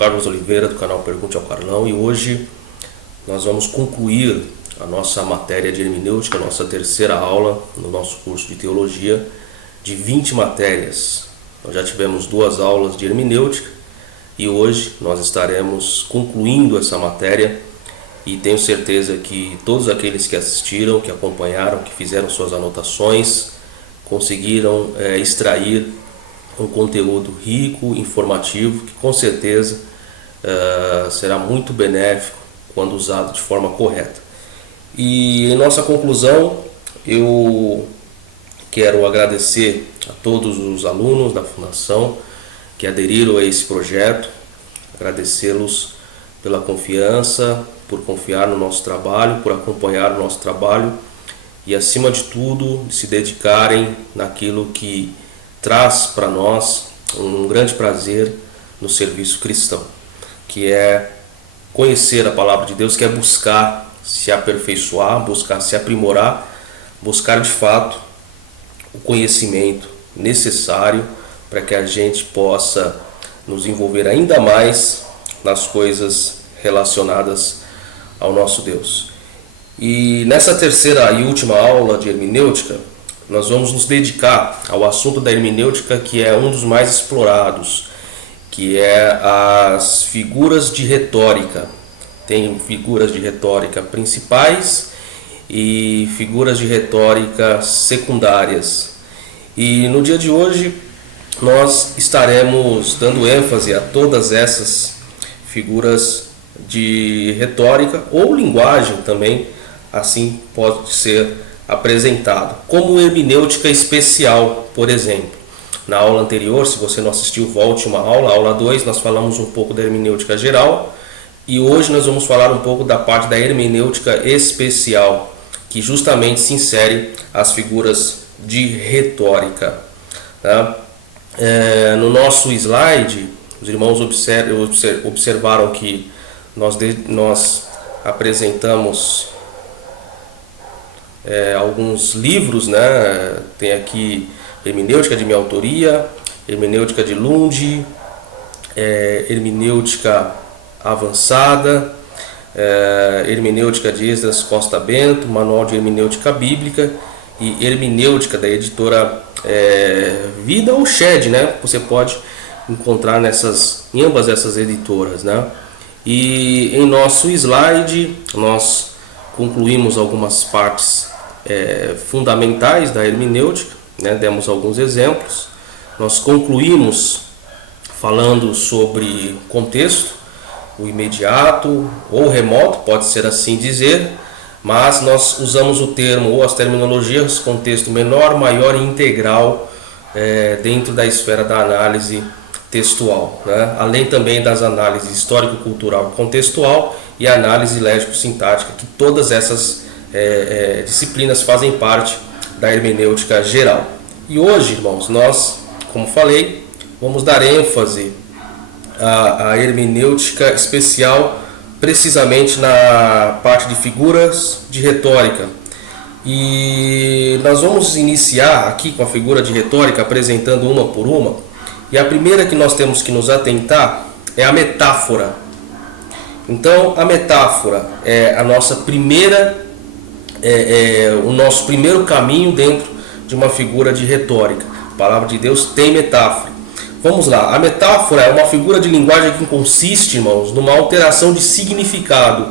Carlos Oliveira, do canal Pergunte ao Carlão, e hoje nós vamos concluir a nossa matéria de hermenêutica, a nossa terceira aula no nosso curso de teologia, de 20 matérias. Nós já tivemos 2 aulas de hermenêutica e hoje nós estaremos concluindo essa matéria, e tenho certeza que todos aqueles que assistiram, que acompanharam, que fizeram suas anotações, conseguiram extrair um conteúdo rico, informativo, que com certeza será muito benéfico quando usado de forma correta. E em nossa conclusão, eu quero agradecer a todos os alunos da Fundação que aderiram a esse projeto, agradecê-los pela confiança, por confiar no nosso trabalho, por acompanhar o nosso trabalho e, acima de tudo, se dedicarem naquilo que traz para nós um grande prazer no serviço cristão, que é conhecer a palavra de Deus, que é buscar se aperfeiçoar, buscar se aprimorar, buscar de fato o conhecimento necessário para que a gente possa nos envolver ainda mais nas coisas relacionadas ao nosso Deus. E nessa terceira e última aula de hermenêutica, nós vamos nos dedicar ao assunto da hermenêutica, que é um dos mais explorados, que é as figuras de retórica. Tem figuras de retórica principais e figuras de retórica secundárias. E no dia de hoje nós estaremos dando ênfase a todas essas figuras de retórica ou linguagem também, assim pode ser apresentado, como hermenêutica especial, por exemplo. Na aula anterior, se você não assistiu, volte uma aula, aula 2, nós falamos um pouco da hermenêutica geral, e hoje nós vamos falar um pouco da parte da hermenêutica especial, que justamente se insere as figuras de retórica. Tá? No nosso slide, os irmãos observaram que nós apresentamos alguns livros, né? Tem aqui Hermenêutica de minha autoria, Hermenêutica de Lund, Hermenêutica Avançada, Hermenêutica de Esdras Costa Bento, Manual de Hermenêutica Bíblica e Hermenêutica da editora Vida ou Shed, né? Você pode encontrar em ambas essas editoras, né? E em nosso slide nós concluímos algumas partes fundamentais da hermenêutica, né? Demos alguns exemplos. Nós concluímos falando sobre contexto, o imediato ou remoto, pode ser assim dizer, mas nós usamos o termo ou as terminologias contexto menor, maior e integral dentro da esfera da análise textual, né? Além também das análises histórico-cultural e contextual e análise léxico-sintática, que todas essas disciplinas fazem parte da hermenêutica geral. E hoje, irmãos, nós, como falei, vamos dar ênfase à hermenêutica especial, precisamente na parte de figuras de retórica. E nós vamos iniciar aqui com a figura de retórica, apresentando uma por uma. E a primeira que nós temos que nos atentar é a metáfora. Então, a metáfora é a nossa o nosso primeiro caminho dentro de uma figura de retórica. A palavra de Deus tem metáfora. Vamos lá, a metáfora é uma figura de linguagem que consiste, irmãos, numa alteração de significado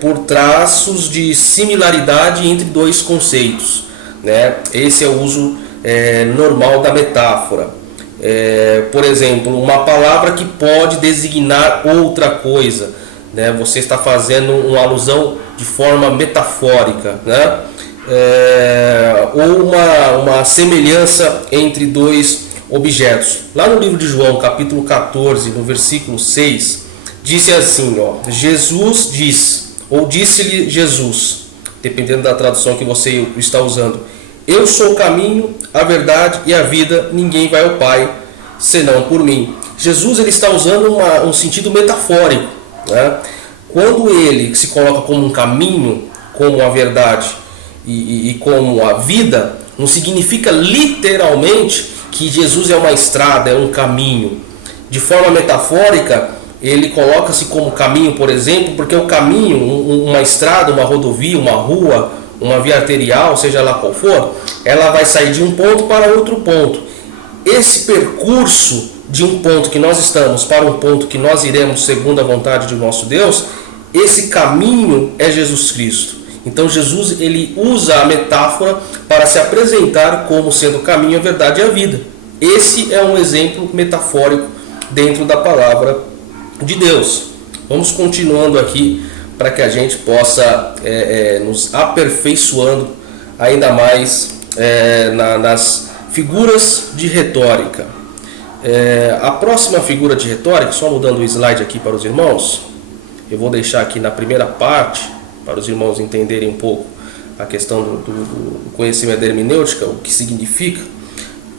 por traços de similaridade entre dois conceitos, né? Esse é o uso normal da metáfora. Por exemplo, uma palavra que pode designar outra coisa, né? Você está fazendo uma alusão de forma metafórica, né? Ou uma semelhança entre dois objetos. Lá no livro de João, capítulo 14, no versículo 6, disse assim, Jesus diz, ou disse-lhe Jesus, dependendo da tradução que você está usando: eu sou o caminho, a verdade e a vida, ninguém vai ao Pai senão por mim. Jesus ele está usando um sentido metafórico, né? Quando ele se coloca como um caminho, como a verdade e como a vida, não significa literalmente que Jesus é uma estrada, é um caminho. de forma metafórica, ele coloca-se como caminho, por exemplo, porque o caminho, uma estrada, uma rodovia, uma rua, uma via arterial, seja lá qual for, ela vai sair de um ponto para outro ponto. Esse percurso de um ponto que nós estamos para um ponto que nós iremos segundo a vontade de nosso Deus, esse caminho é Jesus Cristo. Então Jesus ele usa a metáfora para se apresentar como sendo o caminho, a verdade e a vida. Esse é um exemplo metafórico dentro da palavra de Deus. Vamos continuando aqui para que a gente possa nos aperfeiçoando ainda mais nas figuras de retórica. A próxima figura de retórica, só mudando o slide aqui para os irmãos, eu vou deixar aqui na primeira parte para os irmãos entenderem um pouco a questão do conhecimento da hermenêutica, o que significa.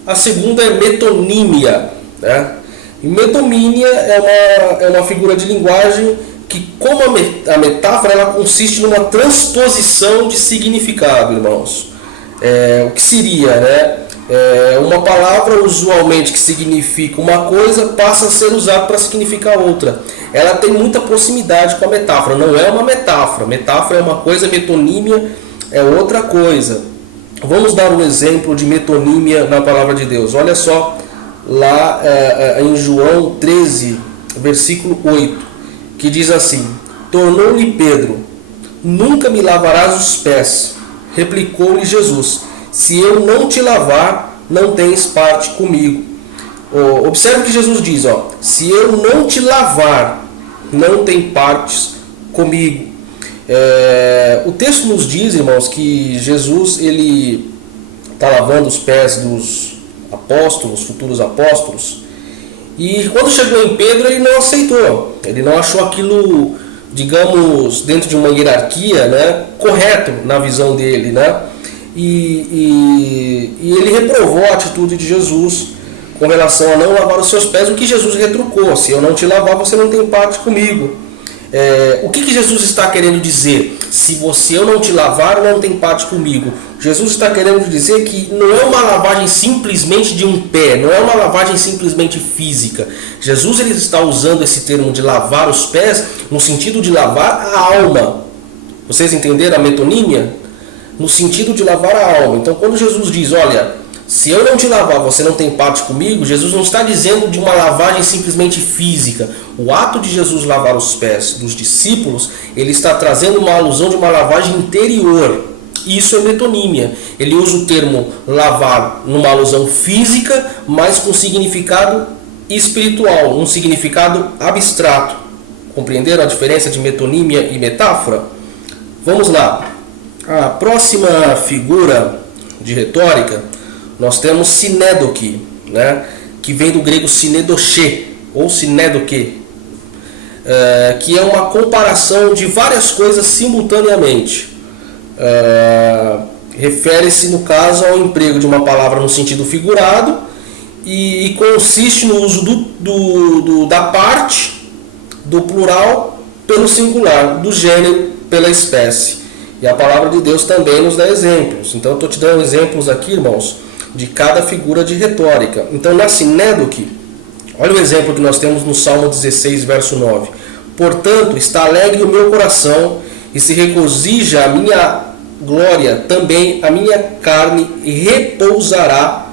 A segunda é metonímia, né? E metonímia é uma figura de linguagem que, como a metáfora, ela consiste numa transposição de significado, irmãos. O que seria, né? Uma palavra usualmente que significa uma coisa passa a ser usada para significar outra. Ela tem muita proximidade com a metáfora. Não é uma metáfora. Metáfora é uma coisa, metonímia é outra coisa. Vamos dar um exemplo de metonímia na palavra de Deus. Olha só lá em João 13, versículo 8, que diz assim: tornou-lhe Pedro: nunca me lavarás os pés. Replicou-lhe Jesus: se eu não te lavar, não tens parte comigo. Observe que Jesus diz: se eu não te lavar, não tem partes comigo. O texto nos diz, irmãos, que Jesus ele está lavando os pés dos apóstolos, futuros apóstolos, e quando chegou em Pedro ele não aceitou, ele não achou aquilo, digamos, dentro de uma hierarquia, né, correto na visão dele, né? E ele reprovou a atitude de Jesus com relação a não lavar os seus pés, o que Jesus retrucou: se eu não te lavar, você não tem parte comigo. O que Jesus está querendo dizer? Se eu não te lavar, não tem parte comigo. Jesus está querendo dizer que não é uma lavagem simplesmente de um pé, não é uma lavagem simplesmente física. Jesus ele está usando esse termo de lavar os pés no sentido de lavar a alma. Vocês entenderam a metonímia? No sentido de lavar a alma. Então, quando Jesus diz: olha, se eu não te lavar, você não tem parte comigo, Jesus não está dizendo de uma lavagem simplesmente física. O ato de Jesus lavar os pés dos discípulos, ele está trazendo uma alusão de uma lavagem interior. Isso é metonímia. Ele usa o termo lavar numa alusão física, mas com significado espiritual, um significado abstrato. Compreenderam a diferença de metonímia e metáfora? Vamos lá. A próxima figura de retórica, nós temos sinédoque, né? Que vem do grego sinedoche, ou sinédoque, que é uma comparação de várias coisas simultaneamente. Refere-se, no caso, ao emprego de uma palavra no sentido figurado e consiste no uso da parte, do plural pelo singular, do gênero pela espécie. E a palavra de Deus também nos dá exemplos. Então eu estou te dando exemplos aqui, irmãos, de cada figura de retórica. Então na sinédoque, olha o exemplo que nós temos no Salmo 16, verso 9. Portanto, está alegre o meu coração e se regozija a minha glória, também a minha carne repousará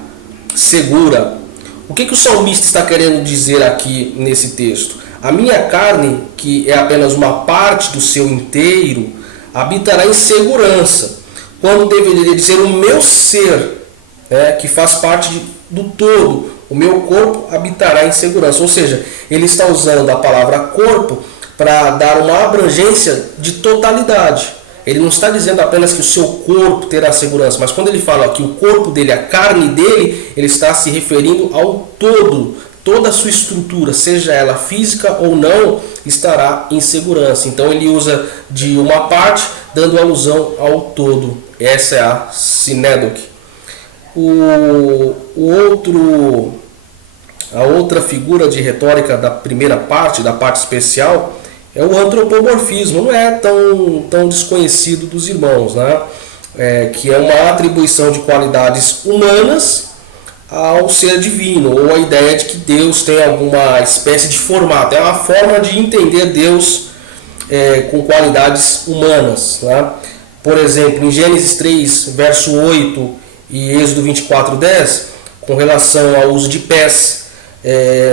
segura. O que o salmista está querendo dizer aqui nesse texto? A minha carne, que é apenas uma parte do seu inteiro, habitará em segurança, quando deveria dizer o meu ser, que faz parte do todo, o meu corpo habitará em segurança. Ou seja, ele está usando a palavra corpo para dar uma abrangência de totalidade. Ele não está dizendo apenas que o seu corpo terá segurança, mas quando ele fala que o corpo dele, a carne dele, ele está se referindo ao todo. Toda a sua estrutura, seja ela física ou não, estará em segurança. Então ele usa de uma parte, dando alusão ao todo. Essa é a sinédoque. A outra figura de retórica da primeira parte, da parte especial, é o antropomorfismo. Não é tão desconhecido dos irmãos, né? Que é uma atribuição de qualidades humanas ao ser divino, ou a ideia de que Deus tem alguma espécie de formato. É uma forma de entender Deus com qualidades humanas, né? Por exemplo, em Gênesis 3, verso 8 e Êxodo 24, 10, com relação ao uso de pés,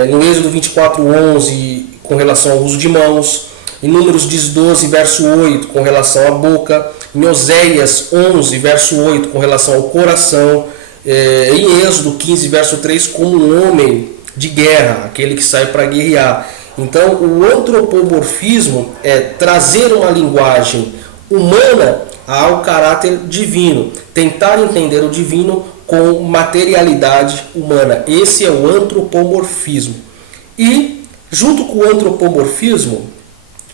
no Êxodo 24, 11, com relação ao uso de mãos, em Números 12, verso 8, com relação à boca, em Oséias 11, verso 8, com relação ao coração, em Êxodo 15, verso 3, como um homem de guerra, aquele que sai para guerrear. Então, o antropomorfismo é trazer uma linguagem humana ao caráter divino, tentar entender o divino com materialidade humana. Esse é o antropomorfismo. E, junto com o antropomorfismo,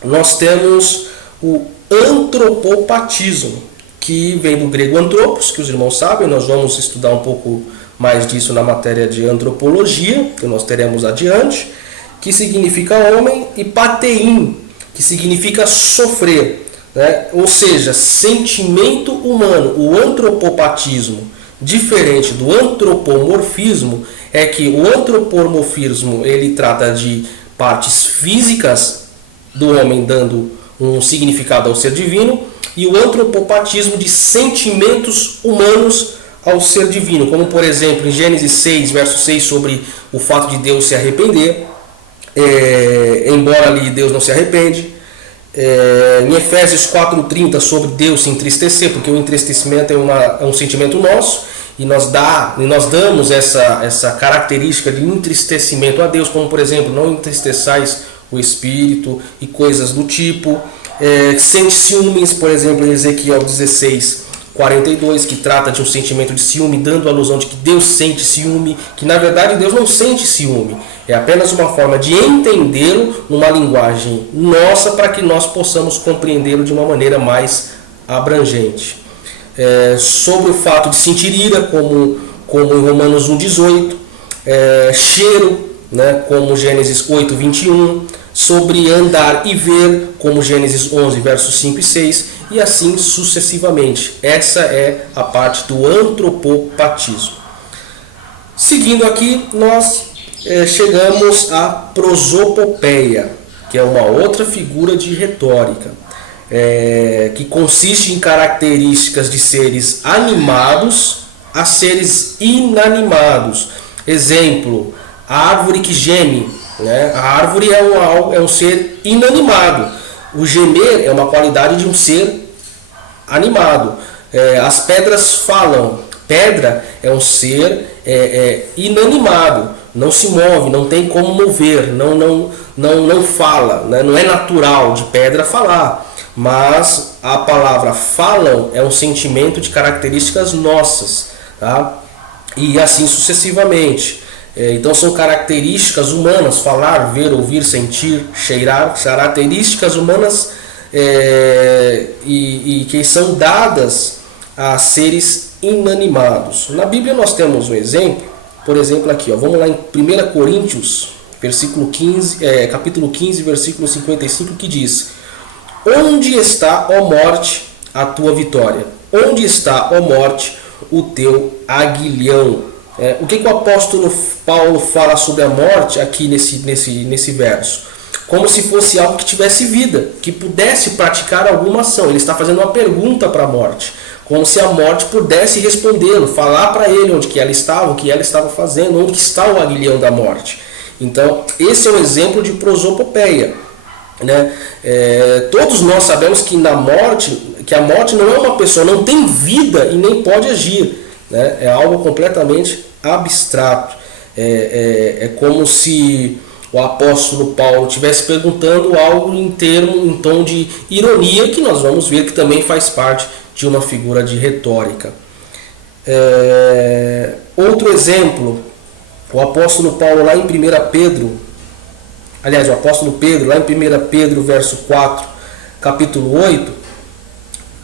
nós temos o antropopatismo, que vem do grego antropos, que os irmãos sabem. Nós vamos estudar um pouco mais disso na matéria de antropologia, que nós teremos adiante, que significa homem, e patein, que significa sofrer, né? Ou seja, sentimento humano. O antropopatismo, diferente do antropomorfismo, é que o antropomorfismo ele trata de partes físicas do homem dando um significado ao ser divino, e o antropopatismo de sentimentos humanos ao ser divino, como por exemplo em Gênesis 6, verso 6, sobre o fato de Deus se arrepender, embora ali Deus não se arrepende. Em Efésios 4:30, sobre Deus se entristecer, porque o entristecimento é um sentimento nosso, e nós damos essa característica de entristecimento a Deus, como por exemplo, não entristeçais o espírito e coisas do tipo. Sente ciúmes, por exemplo, em Ezequiel 16:42, que trata de um sentimento de ciúme, dando a alusão de que Deus sente ciúme, que na verdade Deus não sente ciúme, é apenas uma forma de entendê-lo numa linguagem nossa, para que nós possamos compreendê-lo de uma maneira mais abrangente. Sobre o fato de sentir ira, como em Romanos 1:18, cheiro, né, como Gênesis 8:21, sobre andar e ver, como Gênesis 11, versos 5 e 6, e assim sucessivamente. Essa é a parte do antropopatismo. Seguindo aqui, nós chegamos à prosopopeia, que é uma outra figura de retórica, que consiste em características de seres animados a seres inanimados. Exemplo, a árvore que geme, né? A árvore é um ser inanimado. O gemer é uma qualidade de um ser animado. As pedras falam. Pedra é um ser inanimado, não se move, não tem como mover, não fala, né? Não é natural de pedra falar, mas a palavra falam é um sentimento de características nossas, tá? E assim sucessivamente. Então são características humanas: falar, ver, ouvir, sentir, cheirar, características humanas e que são dadas a seres inanimados. Na Bíblia nós temos um exemplo, por exemplo aqui, vamos lá em 1 Coríntios, capítulo 15, versículo 55, que diz: onde está, ó morte, a tua vitória? Onde está, ó morte, o teu aguilhão? O que o apóstolo Paulo fala sobre a morte aqui nesse verso? Como se fosse algo que tivesse vida, que pudesse praticar alguma ação. Ele está fazendo uma pergunta para a morte, como se a morte pudesse respondê-lo, falar para ele onde que ela estava, o que ela estava fazendo, onde que está o aguilhão da morte. Então, esse é um exemplo de prosopopeia, né? Todos nós sabemos que a morte não é uma pessoa, não tem vida e nem pode agir, né? É algo completamente abstrato. É como se o apóstolo Paulo estivesse perguntando algo em tom de ironia, que nós vamos ver que também faz parte de uma figura de retórica. Outro exemplo, o apóstolo Paulo lá em 1 Pedro, aliás, o apóstolo Pedro lá em 1 Pedro verso 4, capítulo 8,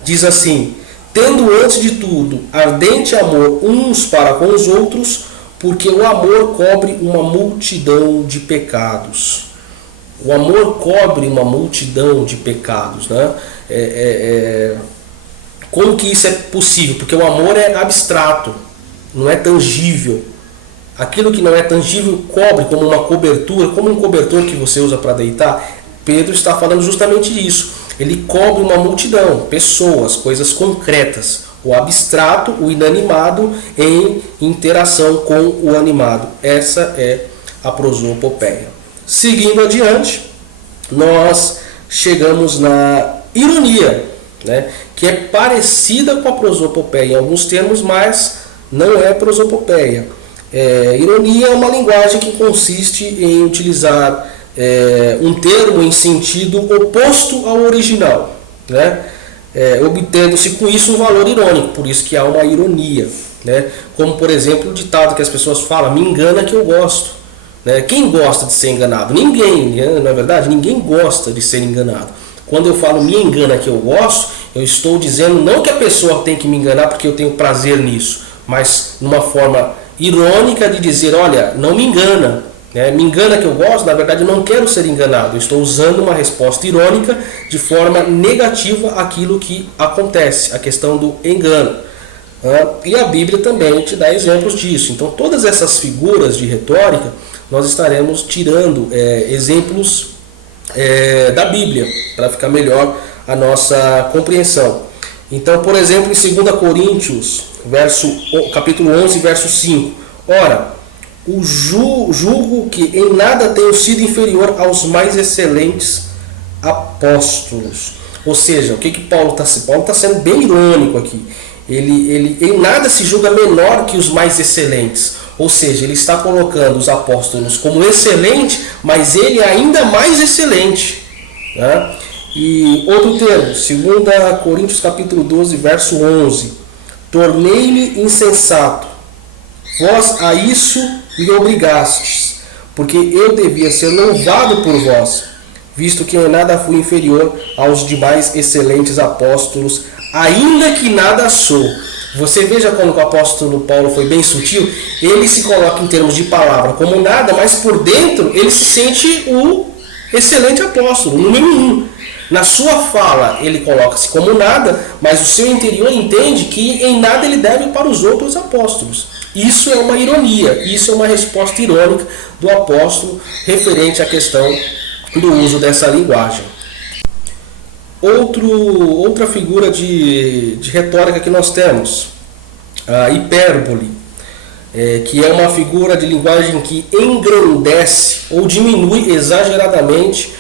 diz assim: tendo antes de tudo ardente amor uns para com os outros, porque o amor cobre uma multidão de pecados. O amor cobre uma multidão de pecados, né? Como que isso é possível? Porque o amor é abstrato, não é tangível. aquilo que não é tangível cobre como uma cobertura, como um cobertor que você usa para deitar. Pedro está falando justamente disso. Ele cobre uma multidão, pessoas, coisas concretas, o abstrato, o inanimado em interação com o animado. Essa é a prosopopeia. Seguindo adiante, nós chegamos na ironia, né, que é parecida com a prosopopeia em alguns termos, mas não é prosopopeia. Ironia é uma linguagem que consiste em utilizar um termo em sentido oposto ao original, né? Obtendo-se com isso um valor irônico, por isso que há uma ironia, né? Como por exemplo o ditado que as pessoas falam: me engana que eu gosto, né? Quem gosta de ser enganado? Ninguém, né? Não é verdade? Ninguém gosta de ser enganado. Quando eu falo me engana que eu gosto, eu estou dizendo não que a pessoa tem que me enganar porque eu tenho prazer nisso, mas numa forma irônica de dizer: olha, não me engana, né? Me engana que eu gosto, na verdade eu não quero ser enganado. Eu estou usando uma resposta irônica de forma negativa àquilo que acontece, a questão do engano. E a Bíblia também te dá exemplos disso. Então todas essas figuras de retórica nós estaremos tirando exemplos da Bíblia para ficar melhor a nossa compreensão. Então, por exemplo, em 2 Coríntios, capítulo 11, verso 5: ora, julgo que em nada tenho sido inferior aos mais excelentes apóstolos. Ou seja, o que Paulo está sendo bem irônico aqui. Ele em nada se julga menor que os mais excelentes. Ou seja, ele está colocando os apóstolos como excelente, mas ele é ainda mais excelente, né? E outro termo, 2 Coríntios capítulo 12, verso 11: tornei-me insensato, vós a isso me obrigastes, porque eu devia ser louvado por vós, visto que em nada fui inferior aos demais excelentes apóstolos, ainda que nada sou. Você veja como o apóstolo Paulo foi bem sutil. Ele se coloca em termos de palavra como nada, mas por dentro ele se sente o excelente apóstolo, número 1. Na sua fala ele coloca-se como nada, mas o seu interior entende que em nada ele deve para os outros apóstolos. Isso é uma ironia, isso é uma resposta irônica do apóstolo referente à questão do uso dessa linguagem. Outra figura de retórica que nós temos, a hipérbole, que é uma figura de linguagem que engrandece ou diminui exageradamente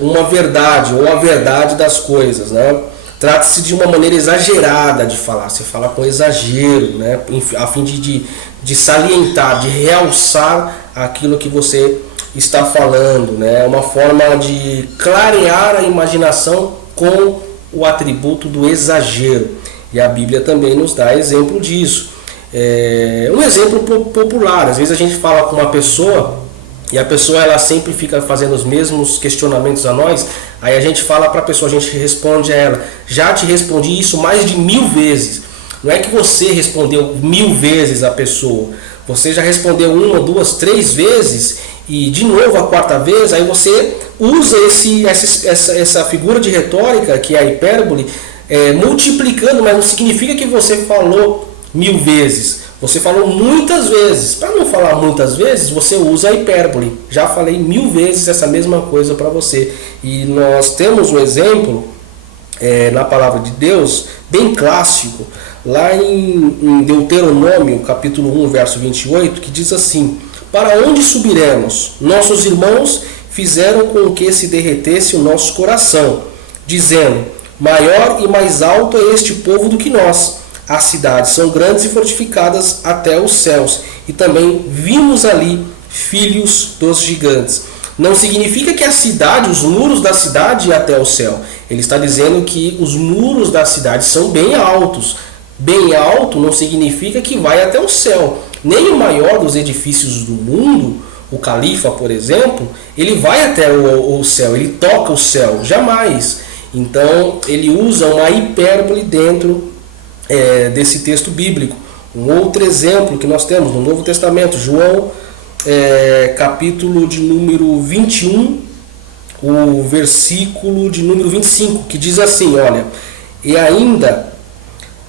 uma verdade ou a verdade das coisas, né? Trata-se de uma maneira exagerada de falar, você fala com exagero, né? A fim de salientar, de realçar aquilo que você está falando, né? Uma forma de clarear a imaginação com o atributo do exagero. E a Bíblia também nos dá exemplo disso. Um exemplo popular: às vezes a gente fala com uma pessoa e a pessoa ela sempre fica fazendo os mesmos questionamentos a nós. Aí a gente fala para a pessoa, a gente responde a ela: já te respondi isso mais de 1000 vezes. Não é que você respondeu 1000 vezes a pessoa, você já respondeu 1, 2, 3 vezes e de novo a quarta vez. Aí você usa essa figura de retórica, que é a hipérbole, multiplicando, mas não significa que você falou 1000 vezes. Você falou muitas vezes. Para não falar muitas vezes, você usa a hipérbole. Já falei 1000 vezes essa mesma coisa para você. E nós temos um exemplo na palavra de Deus, bem clássico, lá em Deuteronômio, capítulo 1, verso 28, que diz assim: para onde subiremos? Nossos irmãos fizeram com que se derretesse o nosso coração, dizendo: maior e mais alto é este povo do que nós. As cidades são grandes e fortificadas até os céus, e também vimos ali filhos dos gigantes. Não significa que a cidade, os muros da cidade é até o céu. Ele está dizendo que os muros da cidade são bem altos. Bem alto não significa que vai até o céu. Nem o maior dos edifícios do mundo, o califa, por exemplo, ele vai até o céu, ele toca o céu, jamais. Então ele usa uma hipérbole dentro desse texto bíblico. Um outro exemplo que nós temos no Novo Testamento, João, capítulo de número 21, o versículo de número 25, que diz assim: olha, e ainda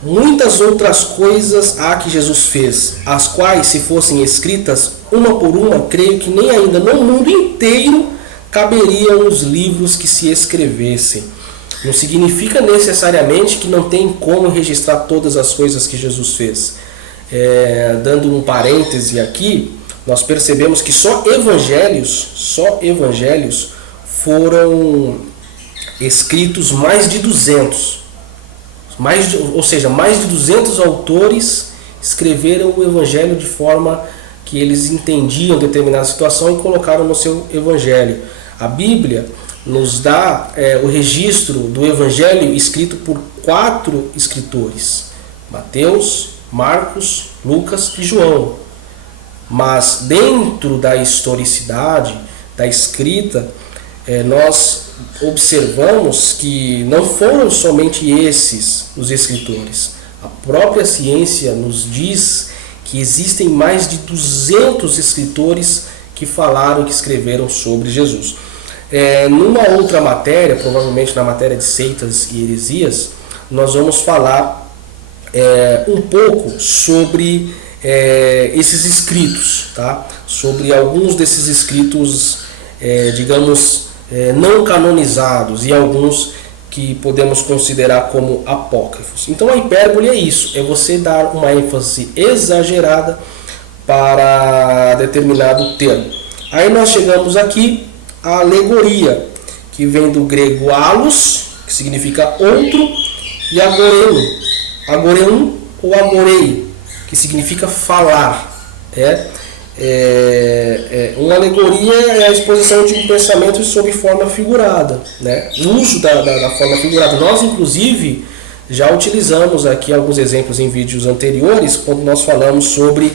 Muitas outras coisas há que Jesus fez, as quais, se fossem escritas uma por uma, creio que nem ainda no mundo inteiro caberiam os livros que se escrevessem. Não significa necessariamente que não tem como registrar todas as coisas que Jesus fez. Dando um parêntese aqui, nós percebemos que só evangelhos foram escritos mais de 200. Ou seja, mais de 200 autores escreveram o evangelho de forma que eles entendiam determinada situação e colocaram no seu evangelho. A Bíblia nos dá o registro do evangelho escrito por 4 escritores: Mateus, Marcos, Lucas e João. Mas dentro da historicidade da escrita, nós observamos que não foram somente esses os escritores. A própria ciência nos diz que existem mais de 200 escritores que falaram, que escreveram sobre Jesus. Numa outra matéria, provavelmente na matéria de seitas e heresias, nós vamos falar um pouco sobre esses escritos, tá? Sobre alguns desses escritos, não canonizados, e alguns que podemos considerar como apócrifos. Então a hipérbole é isso, é você dar uma ênfase exagerada para determinado termo. Aí nós chegamos aqui à alegoria, que vem do grego alos, que significa outro, e agoreum ou agorei, que significa falar. Uma alegoria é a exposição de um pensamento sob forma figurada, né? O uso da forma figurada. Nós, inclusive, já utilizamos aqui alguns exemplos em vídeos anteriores, quando nós falamos sobre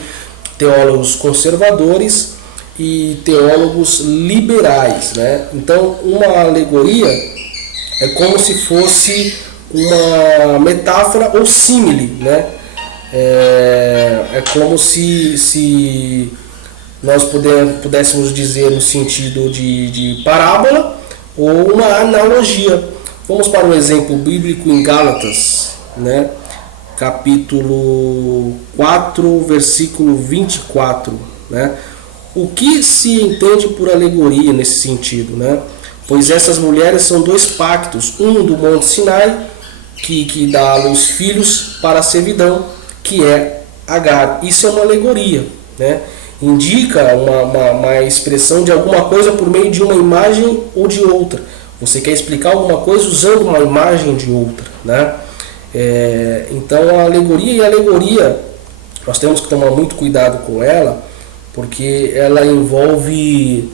teólogos conservadores e teólogos liberais, né? Então, uma alegoria é como se fosse uma metáfora ou símile, né? É como se nós pudéssemos dizer no sentido de parábola ou uma analogia. Vamos para um exemplo bíblico em Gálatas, né? Capítulo 4, versículo 24, né? O que se entende por alegoria nesse sentido, né? Pois essas mulheres são 2 pactos, um do Monte Sinai, que dá à luz filhos para a servidão, que é Agar. Isso é uma alegoria, né? Indica uma expressão de alguma coisa por meio de uma imagem ou de outra. Você quer explicar alguma coisa usando uma imagem de outra, né? Então a alegoria, nós temos que tomar muito cuidado com ela, porque ela envolve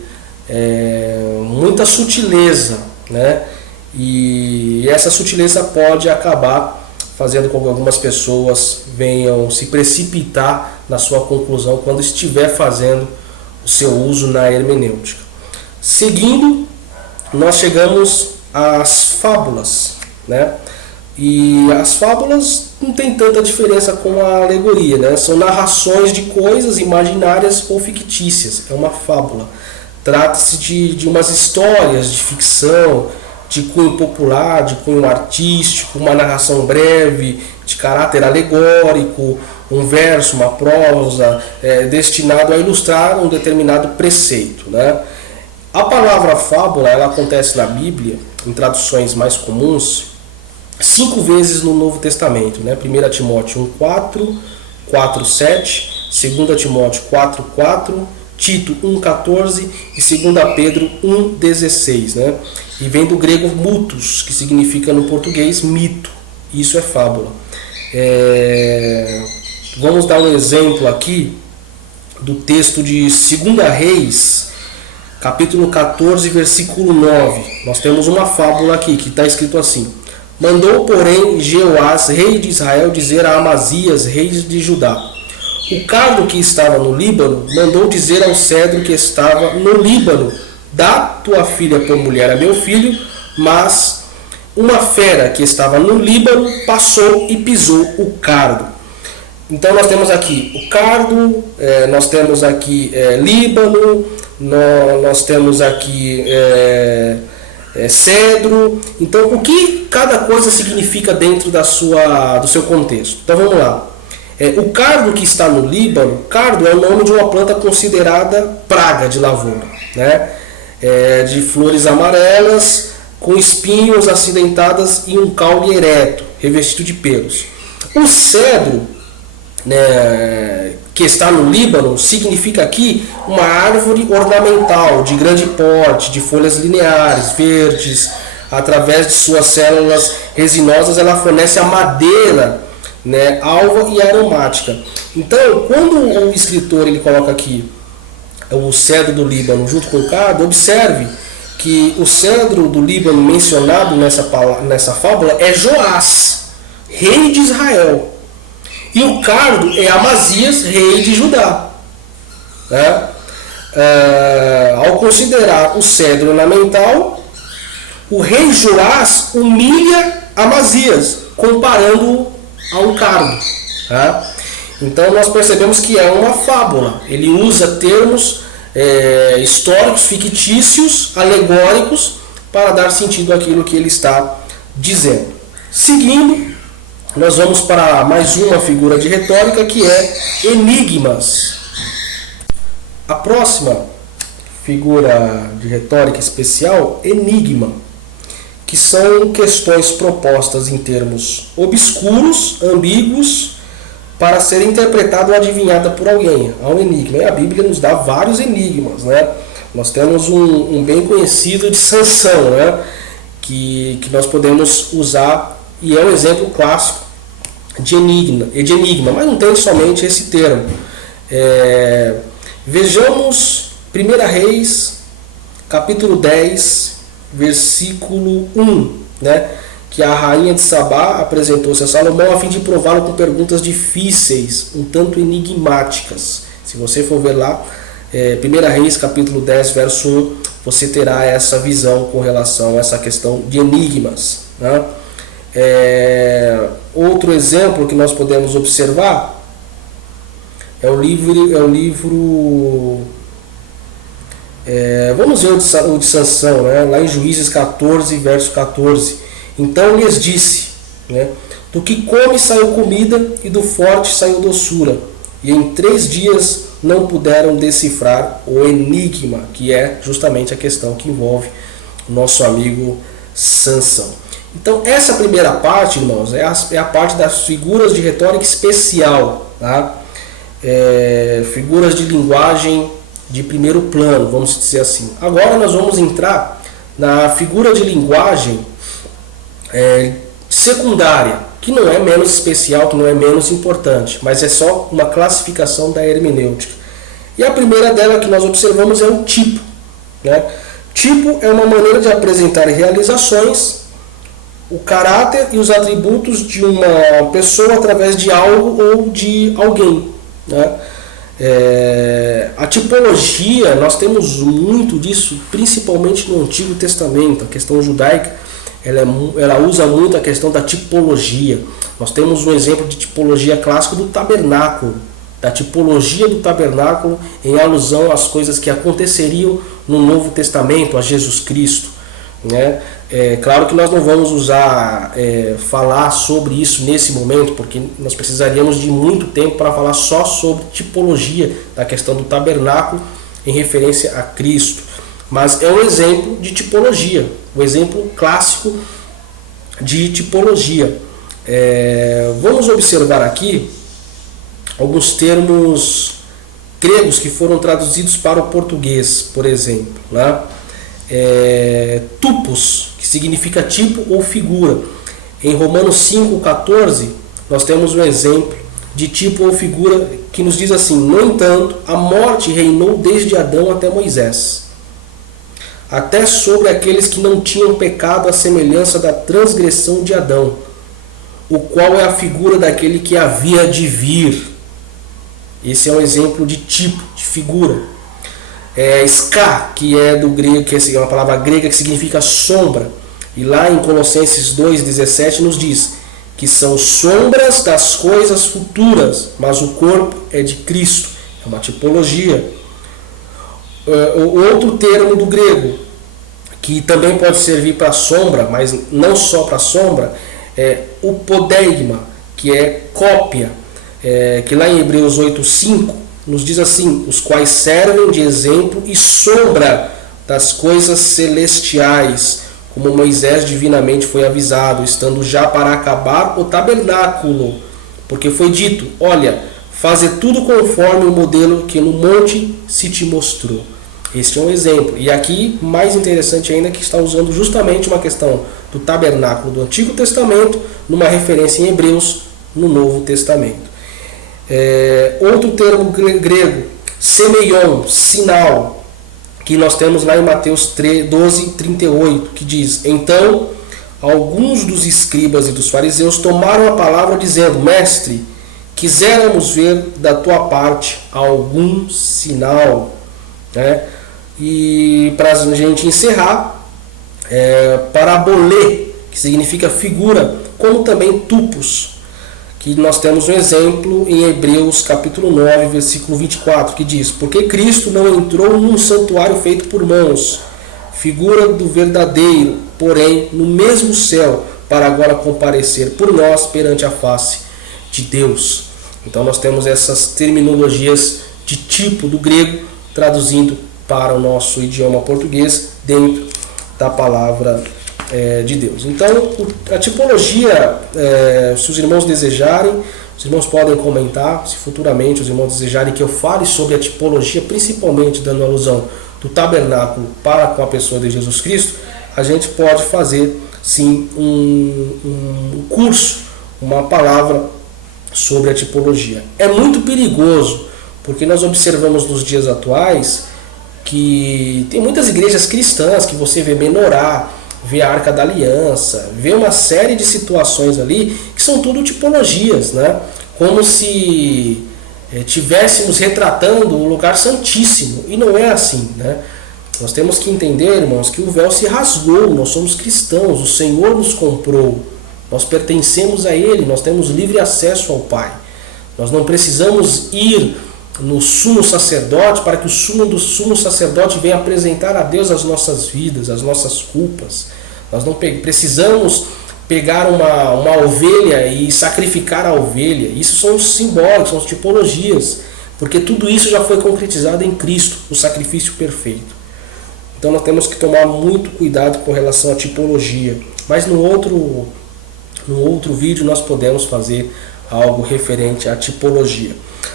muita sutileza, né? E essa sutileza pode acabar fazendo com que algumas pessoas venham se precipitar na sua conclusão quando estiver fazendo o seu uso na hermenêutica. Seguindo, nós chegamos às fábulas, né? E as fábulas não tem tanta diferença com a alegoria, né? São narrações de coisas imaginárias ou fictícias. É uma fábula. Trata-se de umas histórias de ficção, de cunho popular, de cunho artístico, uma narração breve, de caráter alegórico, um verso, uma prosa, destinado a ilustrar um determinado preceito, né? A palavra fábula, ela acontece na Bíblia, em traduções mais comuns, 5 vezes no Novo Testamento, né? 1 Timóteo 1,4, 4,7, 2 Timóteo 4,4, Tito 1,14 e 2 Pedro 1,16, né? E vem do grego mutos, que significa no português mito. Isso é fábula. Vamos dar um exemplo aqui do texto de 2 Reis, capítulo 14, versículo 9. Nós temos uma fábula aqui que está escrito assim: mandou, porém, Jeoás, rei de Israel, dizer a Amazias, rei de Judá: o cardo que estava no Líbano mandou dizer ao cedro que estava no Líbano: dá tua filha por mulher a meu filho. Mas uma fera que estava no Líbano passou e pisou o cardo. Então nós temos aqui o cardo, nós temos aqui Líbano, nós temos aqui cedro. Então, o que cada coisa significa dentro do seu contexto? Então, vamos lá. O cardo que está no Líbano, cardo é o nome de uma planta considerada praga de lavoura, né? De flores amarelas, com espinhos acidentadas e um caule ereto, revestido de pelos. O cedro, né, que está no Líbano, significa aqui uma árvore ornamental de grande porte, de folhas lineares, verdes. Através de suas células resinosas, ela fornece a madeira, né, alva e aromática. Então, quando o escritor ele coloca aqui o cedro do Líbano junto com o cardo, observe que o cedro do Líbano mencionado nessa fábula é Joás, rei de Israel. E o cardo é Amazias, rei de Judá. Né? Ao considerar o cedro ornamental, o rei Joás humilha Amazias, comparando-o a um cardo. Tá? Então nós percebemos que é uma fábula. Ele usa termos históricos, fictícios, alegóricos, para dar sentido àquilo que ele está dizendo. Seguindo, nós vamos para mais uma figura de retórica, que é enigmas. A próxima figura de retórica especial, enigma, que são questões propostas em termos obscuros, ambíguos, para ser interpretada ou adivinhada por alguém. Há um enigma. E a Bíblia nos dá vários enigmas, né? Nós temos um bem conhecido de Sansão, né? que nós podemos usar, e é um exemplo clássico de enigma, mas não tem somente esse termo. Vejamos 1 Reis, capítulo 10, versículo 1, né? Que a rainha de Sabá apresentou-se a Salomão a fim de prová-lo com perguntas difíceis, um tanto enigmáticas. Se você for ver lá, 1 Reis, capítulo 10, verso 1, você terá essa visão com relação a essa questão de enigmas, né? Outro exemplo que nós podemos observar é o livro vamos ver o de Sansão, né? Lá em Juízes 14, verso 14. Então lhes disse, né? Do que come saiu comida e do forte saiu doçura, e em 3 dias não puderam decifrar o enigma, que é justamente a questão que envolve o nosso amigo Sansão. Então essa primeira parte, irmãos, é a parte das figuras de retórica especial, tá? Figuras de linguagem de primeiro plano, vamos dizer assim. Agora nós vamos entrar na figura de linguagem secundária, que não é menos especial, que não é menos importante, mas é só uma classificação da hermenêutica. E a primeira dela que nós observamos é o tipo, né? Tipo é uma maneira de apresentar realizações, o caráter e os atributos de uma pessoa através de algo ou de alguém, né? A tipologia, nós temos muito disso, principalmente no Antigo Testamento. A questão judaica, ela usa muito a questão da tipologia. Nós temos um exemplo de tipologia clássico do tabernáculo, da tipologia do tabernáculo em alusão às coisas que aconteceriam no Novo Testamento, a Jesus Cristo, né? Claro que nós não vamos falar sobre isso nesse momento, porque nós precisaríamos de muito tempo para falar só sobre tipologia da questão do tabernáculo em referência a Cristo. Mas é um exemplo de tipologia, um exemplo clássico de tipologia. Vamos observar aqui alguns termos gregos que foram traduzidos para o português, por exemplo, né? Tupos, que significa tipo ou figura. Em Romanos 5,14, nós temos um exemplo de tipo ou figura que nos diz assim: no entanto, a morte reinou desde Adão até Moisés, até sobre aqueles que não tinham pecado à semelhança da transgressão de Adão, o qual é a figura daquele que havia de vir. Esse é um exemplo de tipo, de figura. Ska, que é do grego, que é uma palavra grega que significa sombra, e lá em Colossenses 2,17 nos diz que são sombras das coisas futuras, mas o corpo é de Cristo. É uma tipologia. Outro termo do grego que também pode servir para sombra, mas não só para sombra, é o podeigma, que é cópia, que lá em Hebreus 8:5 nos diz assim: os quais servem de exemplo e sombra das coisas celestiais, como Moisés divinamente foi avisado, estando já para acabar o tabernáculo, porque foi dito: olha, faze tudo conforme o modelo que no monte se te mostrou. Este é um exemplo. E aqui, mais interessante ainda, que está usando justamente uma questão do tabernáculo do Antigo Testamento, numa referência em Hebreus no Novo Testamento. Outro termo grego, semeion, sinal, que nós temos lá em Mateus 12:38, que diz: então, alguns dos escribas e dos fariseus tomaram a palavra dizendo: mestre, quiséramos ver da tua parte algum sinal. E para a gente encerrar, parabolê, que significa figura, como também tupos, que nós temos um exemplo em Hebreus capítulo 9, versículo 24, que diz: porque Cristo não entrou num santuário feito por mãos, figura do verdadeiro, porém no mesmo céu, para agora comparecer por nós perante a face de Deus. Então nós temos essas terminologias de tipo do grego, traduzindo para o nosso idioma português dentro da palavra de Deus. Então, a tipologia, se os irmãos desejarem, os irmãos podem comentar, se futuramente os irmãos desejarem que eu fale sobre a tipologia, principalmente dando alusão do tabernáculo para com a pessoa de Jesus Cristo, a gente pode fazer sim um curso, uma palavra sobre a tipologia. É muito perigoso, porque nós observamos nos dias atuais que tem muitas igrejas cristãs que você vê menorá, vê a Arca da Aliança, vê uma série de situações ali que são tudo tipologias, né? Como se tivéssemos retratando o lugar santíssimo, e não é assim, né? Nós temos que entender, irmãos, que o véu se rasgou, nós somos cristãos, o Senhor nos comprou, nós pertencemos a Ele, nós temos livre acesso ao Pai. Nós não precisamos ir no sumo sacerdote para que o sumo sacerdote venha apresentar a Deus as nossas vidas, as nossas culpas. Nós não precisamos pegar uma ovelha e sacrificar a ovelha. Isso são simbólicos, são tipologias, porque tudo isso já foi concretizado em Cristo, o sacrifício perfeito. Então nós temos que tomar muito cuidado com relação à tipologia. Mas no outro vídeo nós podemos fazer algo referente à tipologia.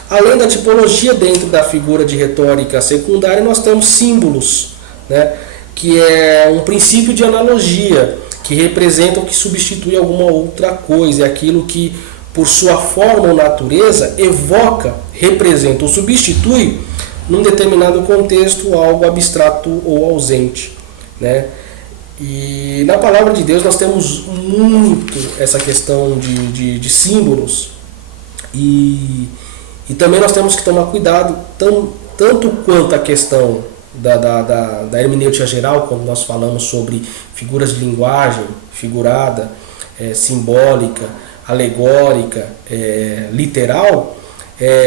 Além da tipologia, dentro da figura de retórica secundária, nós temos símbolos, né? Que é um princípio de analogia, que representa ou que substitui alguma outra coisa, é aquilo que, por sua forma ou natureza, evoca, representa ou substitui, num determinado contexto, algo abstrato ou ausente, né? E na palavra de Deus nós temos muito essa questão de símbolos, e também nós temos que tomar cuidado tanto quanto a questão da hermenêutica geral, quando nós falamos sobre figuras de linguagem figurada, simbólica, alegórica, literal,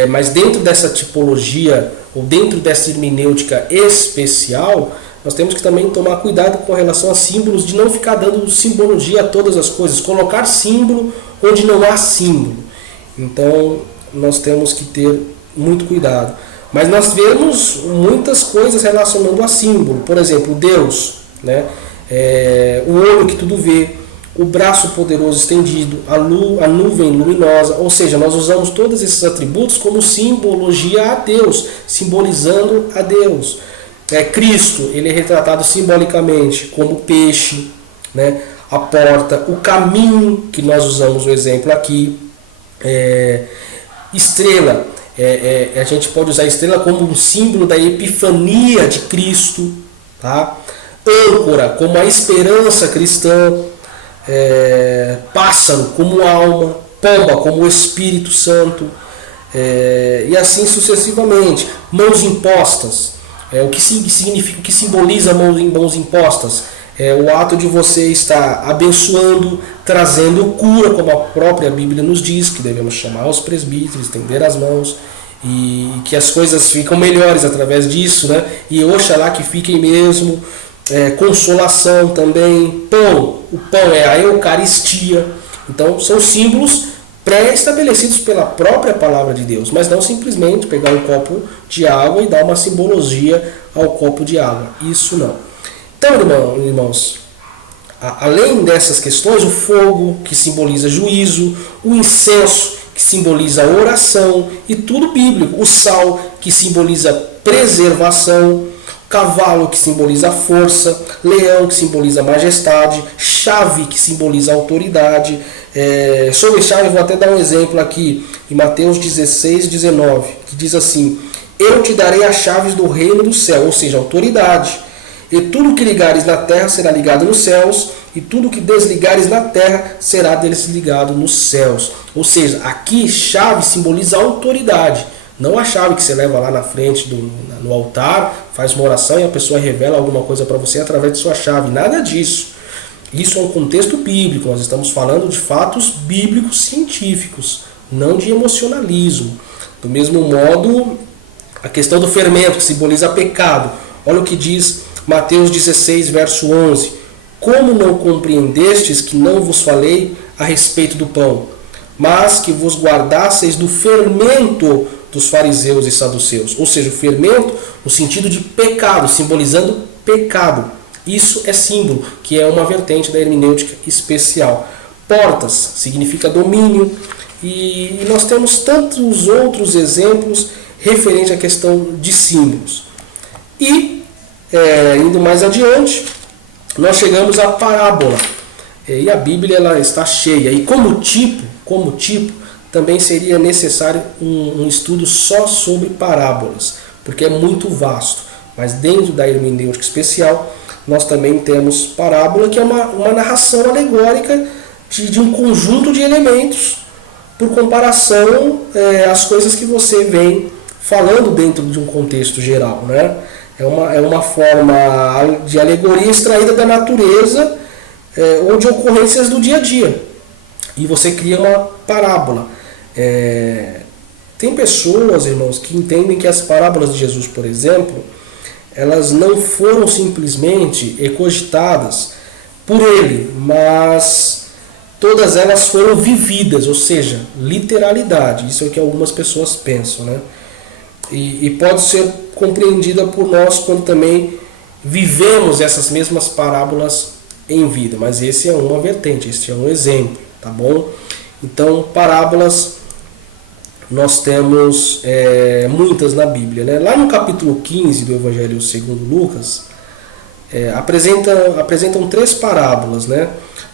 mas dentro dessa tipologia ou dentro dessa hermenêutica especial, nós temos que também tomar cuidado com relação a símbolos, de não ficar dando simbologia a todas as coisas, colocar símbolo onde não há símbolo. Então nós temos que ter muito cuidado. Mas nós vemos muitas coisas relacionando a símbolo. Por exemplo, Deus, né? O olho que tudo vê, o braço poderoso estendido, a nuvem luminosa. Ou seja, nós usamos todos esses atributos como simbologia a Deus, simbolizando a Deus. Cristo, ele é retratado simbolicamente como peixe, né? A porta, o caminho, que nós usamos o exemplo aqui, estrela, a gente pode usar a estrela como um símbolo da epifania de Cristo, tá? Âncora, como a esperança cristã, pássaro como alma, pomba como o Espírito Santo, e assim sucessivamente. Mãos impostas, o que significa, o que simboliza mãos impostas? O ato de você estar abençoando, trazendo cura, como a própria Bíblia nos diz, que devemos chamar os presbíteros, estender as mãos, e que as coisas ficam melhores através disso, né? E oxalá que fiquem mesmo. consolação também, pão. O pão é a Eucaristia. Então são símbolos pré-estabelecidos pela própria palavra de Deus, mas não simplesmente pegar um copo de água e dar uma simbologia ao copo de água. Isso não. Então, irmãos, além dessas questões, o fogo, que simboliza juízo, o incenso, que simboliza a oração, e tudo bíblico. O sal, que simboliza preservação, cavalo, que simboliza força, leão, que simboliza majestade, chave, que simboliza autoridade. Sobre chave, vou até dar um exemplo aqui, em Mateus 16, 19, que diz assim: eu te darei as chaves do reino do céu, ou seja, autoridade. E tudo que ligares na terra será ligado nos céus, e tudo que desligares na terra será desligado nos céus. Ou seja, aqui chave simboliza autoridade. Não a chave que você leva lá na frente no altar, faz uma oração e a pessoa revela alguma coisa para você através de sua chave. Nada disso. Isso é um contexto bíblico. Nós estamos falando de fatos bíblicos científicos, não de emocionalismo. Do mesmo modo, a questão do fermento, que simboliza pecado. Olha o que diz Mateus 16, verso 11. Como não compreendestes que não vos falei a respeito do pão, mas que vos guardasseis do fermento dos fariseus e saduceus? Ou seja, o fermento no sentido de pecado, simbolizando pecado. Isso é símbolo, que é uma vertente da hermenêutica especial. Portas significa domínio, e nós temos tantos outros exemplos referentes à questão de símbolos. E, indo mais adiante, nós chegamos à parábola. E a Bíblia ela está cheia. E como tipo, também seria necessário um estudo só sobre parábolas, porque é muito vasto. Mas dentro da hermenêutica especial, nós também temos parábola, que é uma narração alegórica de um conjunto de elementos, por comparação às coisas que você vem falando dentro de um contexto geral, né? É uma forma de alegoria extraída da natureza ou de ocorrências do dia a dia. E você cria uma parábola. Tem pessoas, irmãos, que entendem que as parábolas de Jesus, por exemplo, elas não foram simplesmente cogitadas por ele, mas todas elas foram vividas, ou seja, literalidade. Isso é o que algumas pessoas pensam, né? E pode ser compreendida por nós quando também vivemos essas mesmas parábolas em vida. Mas esse é uma vertente, esse é um exemplo, tá bom? Então, parábolas nós temos muitas na Bíblia, né? Lá no capítulo 15 do Evangelho segundo Lucas, apresentam 3 parábolas, né?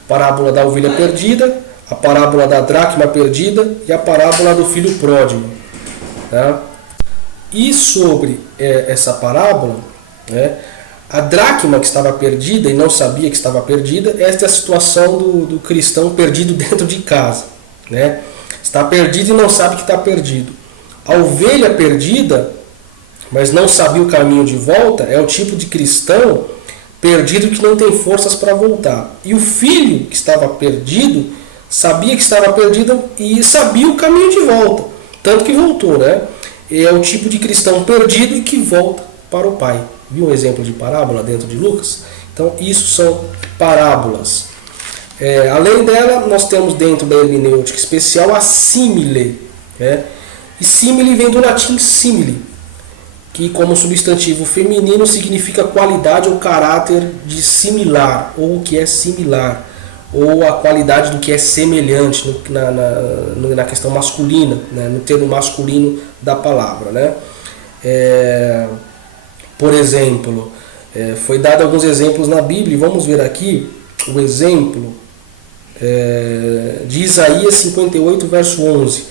A parábola da ovelha perdida, a parábola da dracma perdida e a parábola do filho pródigo, tá? E sobre essa parábola, né, a dracma que estava perdida e não sabia que estava perdida, esta é a situação do cristão perdido dentro de casa, né? Está perdido e não sabe que está perdido. A ovelha perdida, mas não sabia o caminho de volta, é o tipo de cristão perdido que não tem forças para voltar. E o filho que estava perdido, sabia que estava perdido e sabia o caminho de volta, tanto que voltou, né? É o tipo de cristão perdido e que volta para o Pai. Viu um exemplo de parábola dentro de Lucas? Então, isso são parábolas. Além dela, nós temos dentro da hermenêutica especial a símile. Né? E símile vem do latim simile, que como substantivo feminino significa qualidade ou caráter de similar, ou o que é similar, ou a qualidade do que é semelhante na questão masculina, né? No termo masculino da palavra, né? Por exemplo, foi dado alguns exemplos na Bíblia, e vamos ver aqui o exemplo de Isaías 58, verso 11.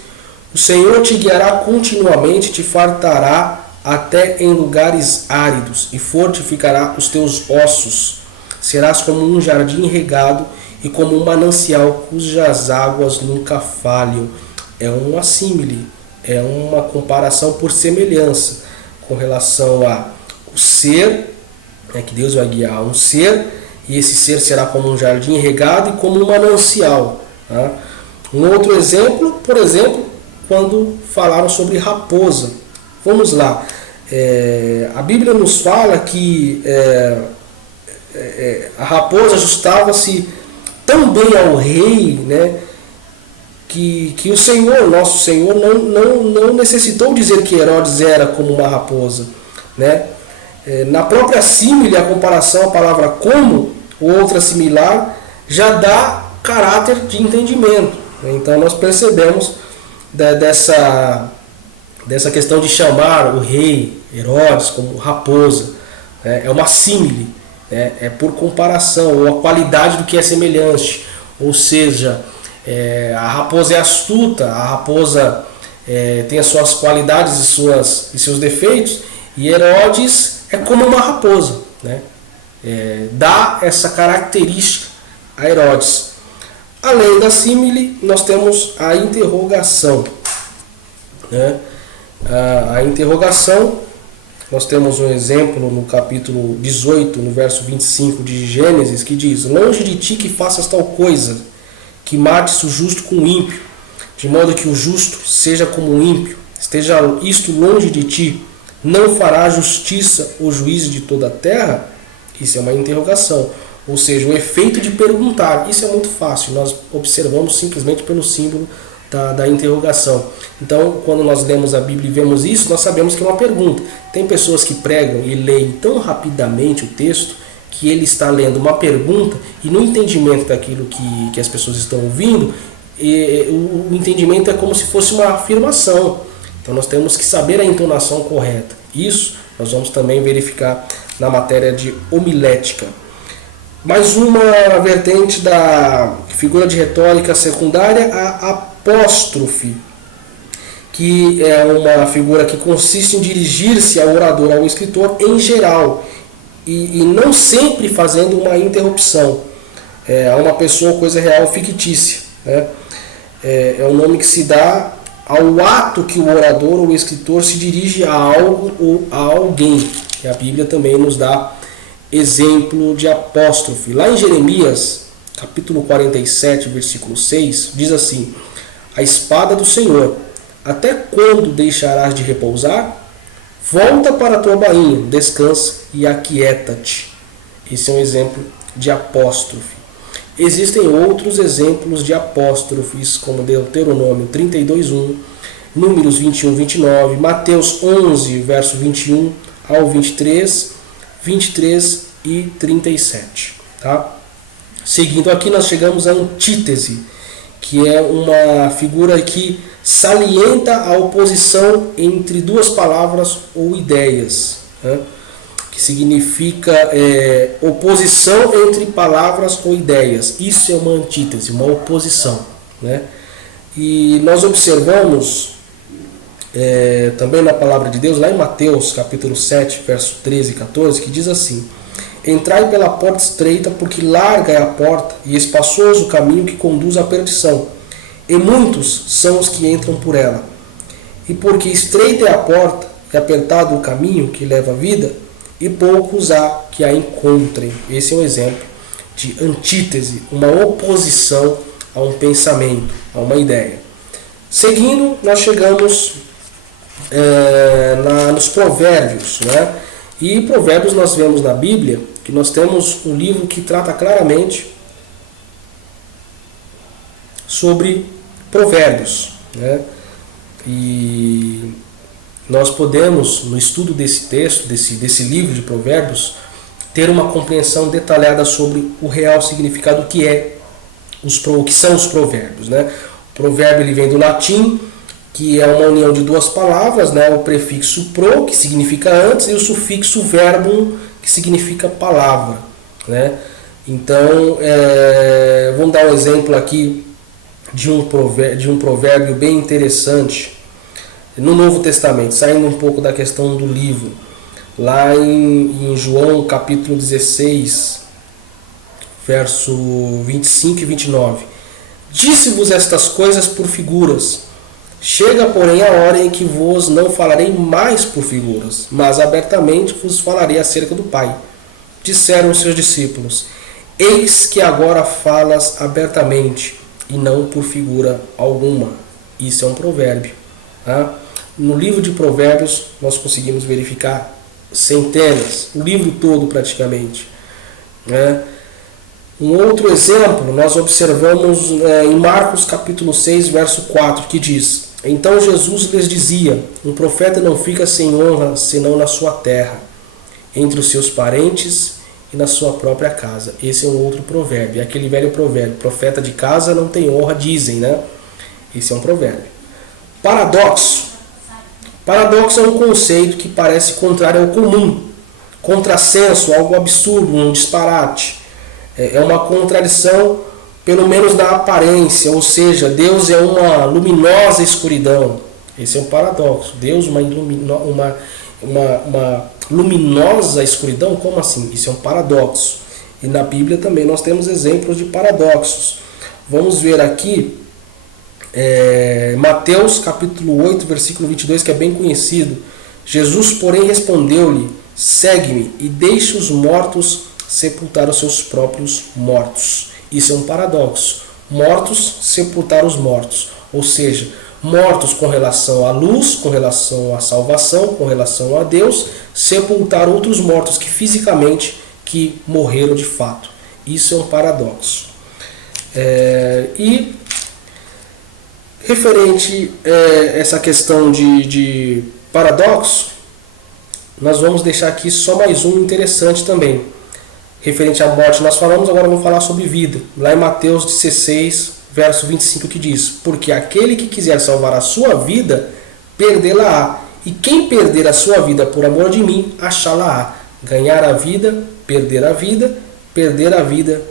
O Senhor te guiará continuamente, te fartará até em lugares áridos e fortificará os teus ossos. Serás como um jardim regado e como um manancial cujas águas nunca falham. É uma símile, é uma comparação por semelhança com relação ao ser, que Deus vai guiar um ser, e esse ser será como um jardim regado e como um manancial. Tá? Um outro exemplo, por exemplo, quando falaram sobre raposa. Vamos lá. A Bíblia nos fala que a raposa ajustava-se tão bem ao rei, né, que o Senhor, nosso Senhor, não necessitou dizer que Herodes era como uma raposa, né? Na própria símile, a comparação, a palavra como, ou outra similar, já dá caráter de entendimento. Então nós percebemos dessa questão de chamar o rei Herodes como raposa. É uma símile, é por comparação, ou a qualidade do que é semelhante. Ou seja, a raposa é astuta, a raposa tem as suas qualidades e seus defeitos, e Herodes é como uma raposa, né? Dá essa característica a Herodes. Além da símile, nós temos a interrogação, né? A interrogação, nós temos um exemplo no capítulo 18, no verso 25 de Gênesis, que diz: longe de ti que faças tal coisa, que mates o justo com o ímpio, de modo que o justo seja como o ímpio, esteja isto longe de ti, não fará justiça o juízo de toda a terra? Isso é uma interrogação, ou seja, o efeito de perguntar. Isso é muito fácil, nós observamos simplesmente pelo símbolo da interrogação. Então, quando nós lemos a Bíblia e vemos isso, nós sabemos que é uma pergunta. Tem pessoas que pregam e leem tão rapidamente o texto que ele está lendo uma pergunta, e no entendimento daquilo que as pessoas estão ouvindo, o entendimento é como se fosse uma afirmação. Então nós temos que saber a entonação correta. Isso nós vamos também verificar na matéria de homilética. Mais uma vertente da figura de retórica secundária, a apóstrofe, que é uma figura que consiste em dirigir-se ao orador, ao escritor em geral, e não sempre fazendo uma interrupção a uma pessoa ou coisa real ou fictícia, né? É um nome que se dá ao ato que o orador ou o escritor se dirige a algo ou a alguém. E a Bíblia também nos dá exemplo de apóstrofe. Lá em Jeremias, capítulo 47, versículo 6, diz assim: a espada do Senhor, até quando deixarás de repousar? Volta para a tua bainha, descansa e aquieta-te. Esse é um exemplo de apóstrofe. Existem outros exemplos de apóstrofes, como Deuteronômio 32:1, Números 21:29, Mateus 11, verso 21 ao 23, 23 e 37. Tá? Seguindo aqui, nós chegamos à antítese, que é uma figura que salienta a oposição entre duas palavras ou ideias, né? Que significa oposição entre palavras ou ideias. Isso é uma antítese, uma oposição, né? E nós observamos também na palavra de Deus, lá em Mateus capítulo 7, verso 13 e 14, que diz assim: entrai pela porta estreita, porque larga é a porta e espaçoso o caminho que conduz à perdição, e muitos são os que entram por ela. E porque estreita é a porta e apertado o caminho que leva à vida, e poucos há que a encontrem. Esse é um exemplo de antítese, uma oposição a um pensamento, a uma ideia. Seguindo, nós chegamos nos provérbios, né? E provérbios nós vemos na Bíblia que nós temos um livro que trata claramente sobre provérbios, né? E nós podemos, no estudo desse texto, desse livro de provérbios, ter uma compreensão detalhada sobre o real significado que são os provérbios, né? O provérbio ele vem do latim, que é uma união de duas palavras, né? O prefixo pro, que significa antes, e o sufixo verbum, que significa palavra, né? Então, vamos dar um exemplo aqui de um provérbio bem interessante no Novo Testamento, saindo um pouco da questão do livro. Lá em João capítulo 16, verso 25 e 29. Disse-vos estas coisas por figuras. Chega, porém, a hora em que vos não falarei mais por figuras, mas abertamente vos falarei acerca do Pai. Disseram os seus discípulos: eis que agora falas abertamente, e não por figura alguma. Isso é um provérbio. Tá? No livro de provérbios nós conseguimos verificar centenas, o livro todo praticamente, né? Um outro exemplo nós observamos em Marcos capítulo 6, verso 4, que diz: Então Jesus lhes dizia, um profeta não fica sem honra senão na sua terra, entre os seus parentes e na sua própria casa. Esse é um outro provérbio, é aquele velho provérbio, profeta de casa não tem honra, dizem, né? Esse é um provérbio. Paradoxo. Paradoxo é um conceito que parece contrário ao comum, contrassenso, algo absurdo, um disparate. É uma contradição, pelo menos na aparência, ou seja, Deus é uma luminosa escuridão. Esse é um paradoxo. Deus uma luminosa escuridão? Como assim? Isso é um paradoxo. E na Bíblia também nós temos exemplos de paradoxos. Vamos ver aqui Mateus capítulo 8, versículo 22, que é bem conhecido. Jesus, porém, respondeu-lhe: Segue-me e deixe os mortos sepultar os seus próprios mortos. Isso é um paradoxo. Mortos sepultar os mortos. Ou seja, mortos com relação à luz, com relação à salvação, com relação a Deus, sepultar outros mortos que fisicamente que morreram de fato. Isso é um paradoxo. E referente a essa questão de paradoxo, nós vamos deixar aqui só mais um interessante também. Referente à morte nós falamos, agora vamos falar sobre vida. Lá em Mateus 16, verso 25, que diz: Porque aquele que quiser salvar a sua vida, perdê-la-á. E quem perder a sua vida por amor de mim, achá-la-á. Ganhar a vida, perder a vida,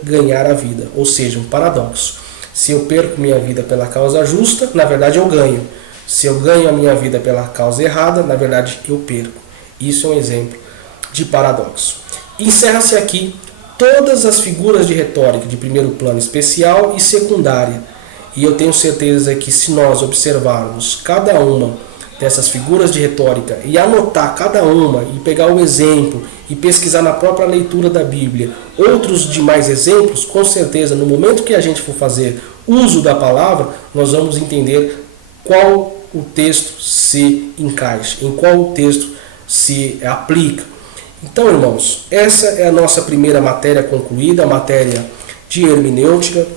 ganhar a vida. Ou seja, um paradoxo. Se eu perco minha vida pela causa justa, na verdade eu ganho. Se eu ganho a minha vida pela causa errada, na verdade eu perco. Isso é um exemplo de paradoxo. Encerra-se aqui todas as figuras de retórica de primeiro plano, especial e secundária. E eu tenho certeza que se nós observarmos cada uma dessas figuras de retórica e anotar cada uma e pegar o exemplo e pesquisar na própria leitura da Bíblia outros demais exemplos, com certeza no momento que a gente for fazer uso da palavra, nós vamos entender qual o texto se encaixa, em qual o texto se aplica. Então, irmãos, essa é a nossa primeira matéria concluída, a matéria de hermenêutica.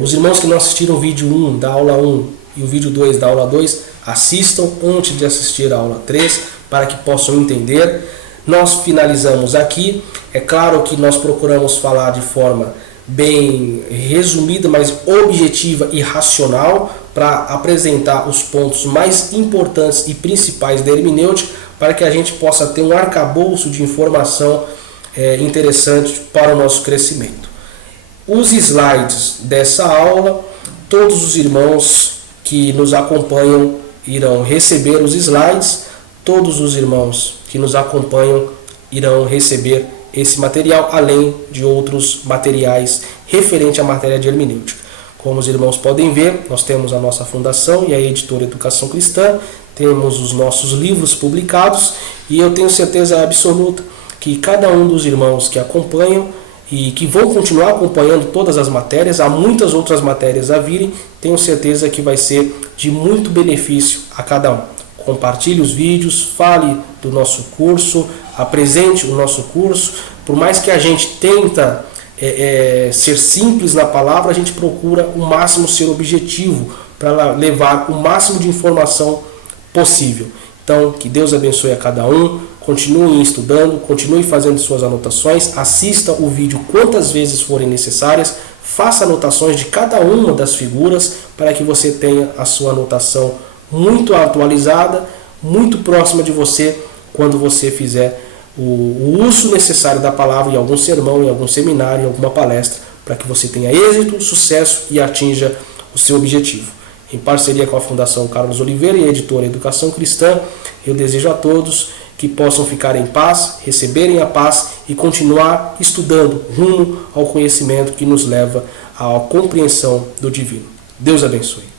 Os irmãos que não assistiram o vídeo 1 da aula 1 e o vídeo 2 da aula 2, assistam antes de assistir a aula 3, para que possam entender. Nós finalizamos aqui. É claro que nós procuramos falar de forma bem resumida, mas objetiva e racional, para apresentar os pontos mais importantes e principais da hermenêutica, para que a gente possa ter um arcabouço de informação interessante para o nosso crescimento. Os slides dessa aula, todos os irmãos que nos acompanham irão receber os slides, todos os irmãos que nos acompanham irão receber esse material, além de outros materiais referente à matéria de hermenêutica. Como os irmãos podem ver, nós temos a nossa fundação e a editora Educação Cristã, temos os nossos livros publicados, e eu tenho certeza absoluta que cada um dos irmãos que acompanham e que vão continuar acompanhando todas as matérias, há muitas outras matérias a virem, tenho certeza que vai ser de muito benefício a cada um. Compartilhe os vídeos, fale do nosso curso, apresente o nosso curso. Por mais que a gente tenta ser simples na palavra, a gente procura o máximo ser objetivo para levar o máximo de informação possível. Então, que Deus abençoe a cada um, continue estudando, continue fazendo suas anotações, assista o vídeo quantas vezes forem necessárias, faça anotações de cada uma das figuras para que você tenha a sua anotação muito atualizada, muito próxima de você quando você fizer o uso necessário da palavra em algum sermão, em algum seminário, em alguma palestra, para que você tenha êxito, sucesso e atinja o seu objetivo. Em parceria com a Fundação Carlos Oliveira e a editora Educação Cristã, eu desejo a todos que possam ficar em paz, receberem a paz e continuar estudando rumo ao conhecimento que nos leva à compreensão do divino. Deus abençoe.